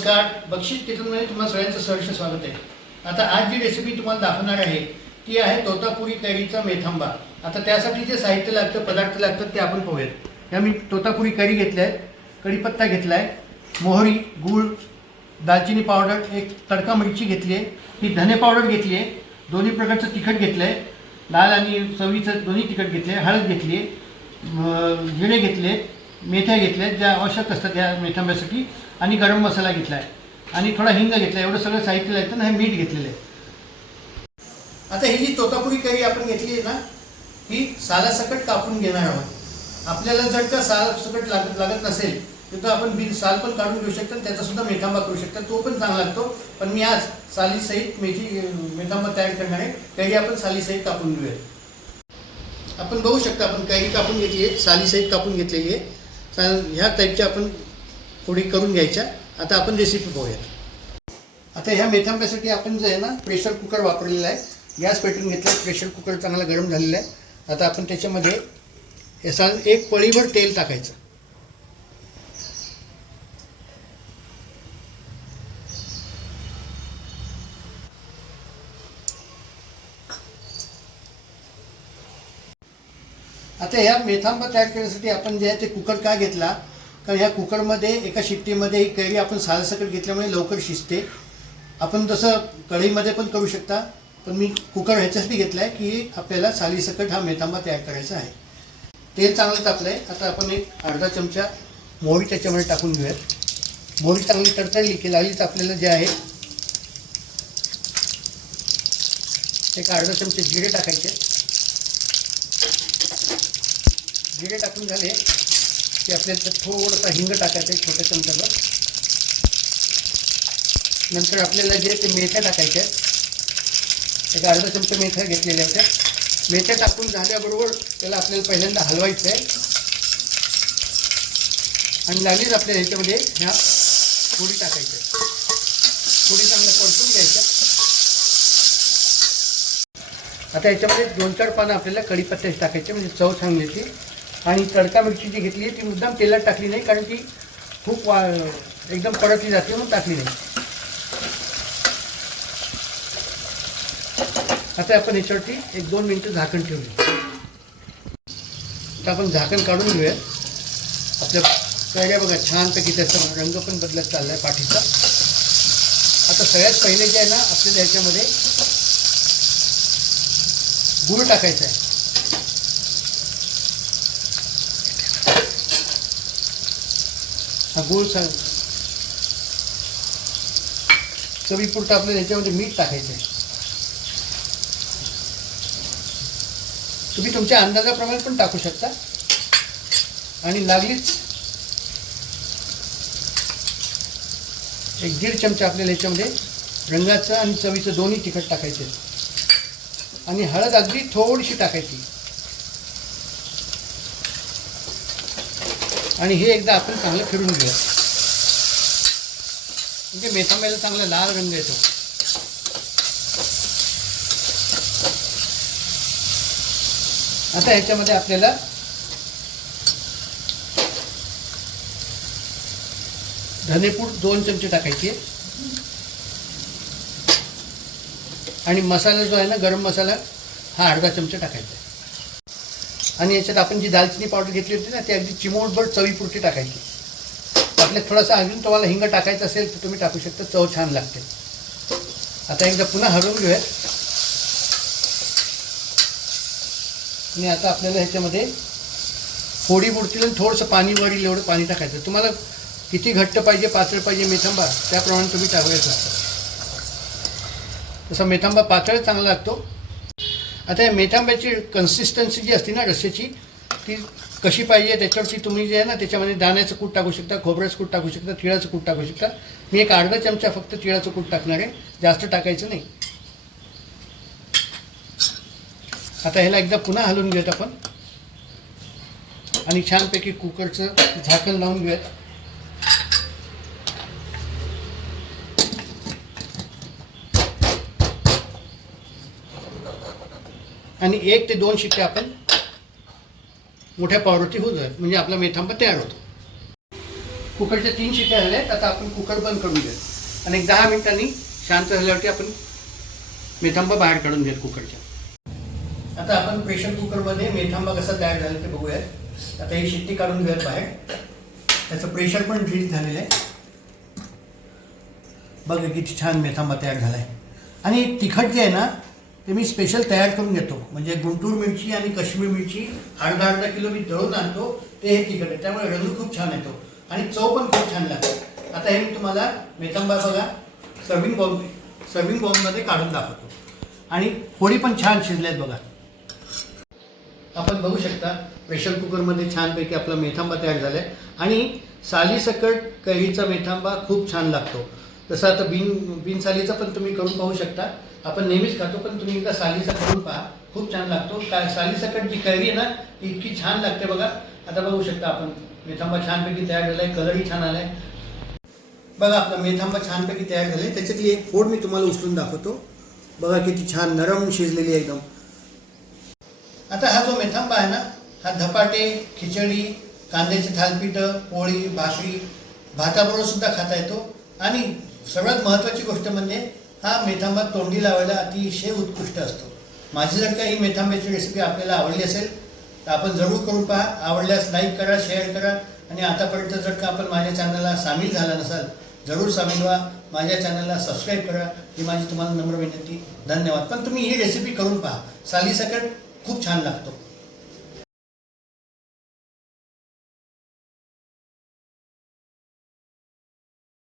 नमस्कार. बक्षीस किचनमध्ये तुम्हाला सगळ्यांचं सहर्ष स्वागत आहे. आता आज जी रेसिपी तुम्हाला दाखवणार आहे ती आहे तोतापुरी कैरीचा मेथांबा. आता त्यासाठी जे साहित्य लागतं पदार्थ लागतात ते आपण पाहूयात. या मी तोतापुरी कैरी घेतल्या आहे कढीपत्ता घेतला आहे मोहरी गूळ दालचिनी पावडर एक तडका मिरची घेतली आहे ही धने पावडर घेतली आहे दोन्ही प्रकारचं तिखट घेतलं आहे लाल आणि चवीचं दोन्ही तिखट घेतले आहे हळद घेतली आहे जिरे घेतले मेथ्या घेतल्या आहेत, ज्या आवश्यक असतात या मेथांब्यासाठी. आणि गरम मसाला घेतला आहे आणि थोडा हिंग घेतला एवढं सगळं साहित्य लागतं ना हे मीठ घेतलेलं आहे. आता ही जी तोतापुरी करी आपण घेतली आहे ना ही सालासकट कापून घेणार आहोत. आपल्याला जर का सालासकट लागत लागत नसेल तर तो आपण बिन साल पण काढून घेऊ शकतो आणि त्याचा सुद्धा मेथांबा करू शकतो. तो पण चांगला लागतो. पण मी आज सालीसहित मेथी मेथांबा तयार करणार आहे. कैरी आपण सालीसहित कापून घेऊया. आपण बघू शकता आपण कैरी कापून घेतली आहे सालीसहित कापून घेतलेली आहे. ह्या टाईपची आपण थोडी करून घ्यायच्या. आता आपण रेसिपी पाहूयात आता ह्या मेथांब्यासाठी आपण जे आहे ना प्रेशर कुकर वापरलेला आहे. गॅस पेटून घेतला प्रेशर कुकर चांगला गरम झालेला आहे. आता आपण त्याच्यामध्ये हे साधारण एक पळीभर तेल टाकायचं. आता ह्या मेथांबा तयार करण्यासाठी आपण जे आहे ते कुकर का घेतला? कारण ह्या कुकरमध्ये एका शिट्टीमध्ये ही कैरी आपण सालसकट घेतल्यामुळे लवकर शिजते. आपण तसं कढईमध्ये पण करू शकता पण मी कुकर ह्याच्यासाठी घेतला आहे की आपल्याला सालीसकट हा मेथांबा तयार करायचा आहे. तेल चांगलं तापलं आहे आता आपण एक अर्धा चमचा मोहरी त्याच्यामध्ये टाकून घेऊयात. मोहरी चांगली तडतडली की लागलीच आपल्याला जे आहे एक अर्धा चमचे जिरे टाकायचे. जिरे टाकून झाले. की आपल्याला थोडंसं हिंग टाकायचं आहे छोट्या चमच्यावर. नंतर आपल्याला जे ते मेथ्या टाकायच्या आहेत एक अर्धा चमचा मेथ्या घेतलेल्या होत्या. मेथ्या टाकून झाल्याबरोबर त्याला आपल्याला पहिल्यांदा हलवायचं आहे. आणि लागलीच आपल्या ह्याच्यामध्ये ह्या पोळी टाकायच्या आहेत. पोळी चांगल्या परतून घ्यायच्या. आता याच्यामध्ये दोन चार पानं आपल्याला कढीपत्त्याची टाकायचे म्हणजे चव चांगली येते. आणि तडका मिरची जी घेतली आहे ती मुद्दाम तेलात टाकली नाही कारण ती खूप वा एकदम कडकली जाते म्हणून टाकली नाही. आता आपण याच्यावरती एक दोन मिनटं झाकण ठेवूया. आता आपण झाकण काढून घेऊया. आपल्या कैऱ्या बघा छानपैकी त्याचा रंग पण बदलत चालला आहे पाठीचा. आता सगळ्यात पहिले जे आहे ना आपल्याला याच्यामध्ये गूळ टाकायचा आहे. हा गुळ सांग चवीपुरतं आपल्याला याच्यामध्ये मीठ टाकायचं आहे तुम्ही तुमच्या अंदाजाप्रमाणे पण टाकू शकता. आणि लागलीच एक दीड चमचा आपल्याला याच्यामध्ये रंगाचं आणि चवीचं दोन्ही तिखट टाकायचं आणि हळद अगदी थोडीशी टाकायची. आणि हे एकदा आपण चांगलं फिरून घेऊया. म्हणजे मेथांब्याला चांगला लाल रंग येतो. आता ह्याच्यामध्ये आपल्याला धनेपूड दोन चमचे टाकायचे. आणि मसाला जो आहे ना गरम मसाला हा अर्धा चमचा टाकायचा. आणि याच्यात आपण जी दालचिनी पावडर घेतली होती ना ती अगदी चिमोटभर चवीपुरती टाकायची. आपल्यात थोडासा अजून तुम्हाला हिंग टाकायचं असेल तर तुम्ही टाकू शकता चव छान लागते. आता एकदा पुन्हा हरवून घेऊयात. आणि आता आपल्याला ह्याच्यामध्ये फोडी बुडतील आणि थोडंसं पाणी वडील एवढं पाणी टाकायचं. तुम्हाला किती घट्ट पाहिजे पातळ पाहिजे मेथांबा त्याप्रमाणे तुम्ही टाकायचं तसा मेथांबा पातळ चांगला लागतो. आता या मेथांब्याची कन्सिस्टन्सी जी असते ना रस्स्याची ती कशी पाहिजे त्याच्यावरती तुम्ही जे आहे ना त्याच्यामध्ये दाण्याचं कूट टाकू शकता खोबऱ्याचं कूट टाकू शकता तिळाचं कूट टाकू शकता. मी एक अर्धा चमचा फक्त तिळाचं कूट टाकणार आहे. जास्त टाकायचं नाही. आता ह्याला एकदा पुन्हा हलवून घेऊयात आपण. आणि छानपैकी कुकरचं झाकण लावून घेऊयात. आणि एक ते दोन शिट्ट्या आपण मोठ्या पावरवरती होऊ जाईल. म्हणजे आपला मेथांबा तयार होतो. कुकरच्या तीन शिट्या झाल्या आहेत. आता आपण कुकर बंद करून घेऊ आणि एक दहा मिनिटांनी शांत झाल्यावरती आपण मेथांबा बाहेर काढून घेऊ कुकरच्या. आता आपण प्रेशर कुकरमध्ये मेथांबा कसा तयार झाला ते बघूयात. आता ही शिट्टी काढून घेऊयात बाहेर. त्याचं प्रेशर पण रिलीज झालेलं आहे. बघ किती छान मेथांबा तयार झाला आहे आणि तिखट जे आहे ना ते मी स्पेशल तयार करून घेतो. म्हणजे गुंटूर मिरची आणि काश्मीर मिरची अर्धा अर्धा किलो मी दळून आणतो ते हे तिकडे त्यामुळे रंग खूप छान येतो. आणि चव पण खूप छान लागते. आता हे मी तुम्हाला मेथांबा बघा सर्विंग बॉम्ब सर्विंग बॉम्बमध्ये काढून दाखवतो. आणि होळी पण छान शिजल्यात बघा. आपण बघू शकता प्रेशर कुकरमध्ये छानपैकी आपला मेथांबा तयार झाला आहे आणि सालीसकट कैरीचा मेथांबा खूप छान लागतो. तसं आता बिन बिन सालीचा पण तुम्ही करून पाहू शकता. आपण नेहमीच खातो पण तुम्ही एकदा सालीचा करून पहा. खूप छान लागतो. काय सालीसकट जी कैरी आहे ना ती इतकी छान लागते बघा. आता बघू शकता आपण. मेथांबा छानपैकी तयार झाला आहे कलरही छान आला आहे बघा आपला मेथांबा छानपैकी तयार झाला आहे त्याच्यातली एक फोड मी तुम्हाला उचलून दाखवतो. बघा किती छान नरम शिजलेली आहे एकदम. आता हा जो मेथांबा आहे ना हा धपाटे खिचडी कांद्याची थालपीठं पोळी भाकरी भाताबरोबर सुद्धा खाता येतो. आणि सर्वात महत्त्वाची गोष्ट म्हणजे हा मेथांबा तोंडी लावायला अतिशय उत्कृष्ट असतो. माझी जर का ही मेथांब्याची रेसिपी आपल्याला आवडली असेल तर आपण जरूर करून पहा. आवडल्यास लाईक करा शेअर करा. आणि आतापर्यंत जर का आपण माझ्या चॅनलला सामील झाला नसाल जरूर सामील व्हा. माझ्या चॅनलला सबस्क्राईब करा. ही माझी तुम्हाला नम्र विनंती. धन्यवाद. पण तुम्ही ही रेसिपी करून पहा. साली सकट खूप छान लागतो.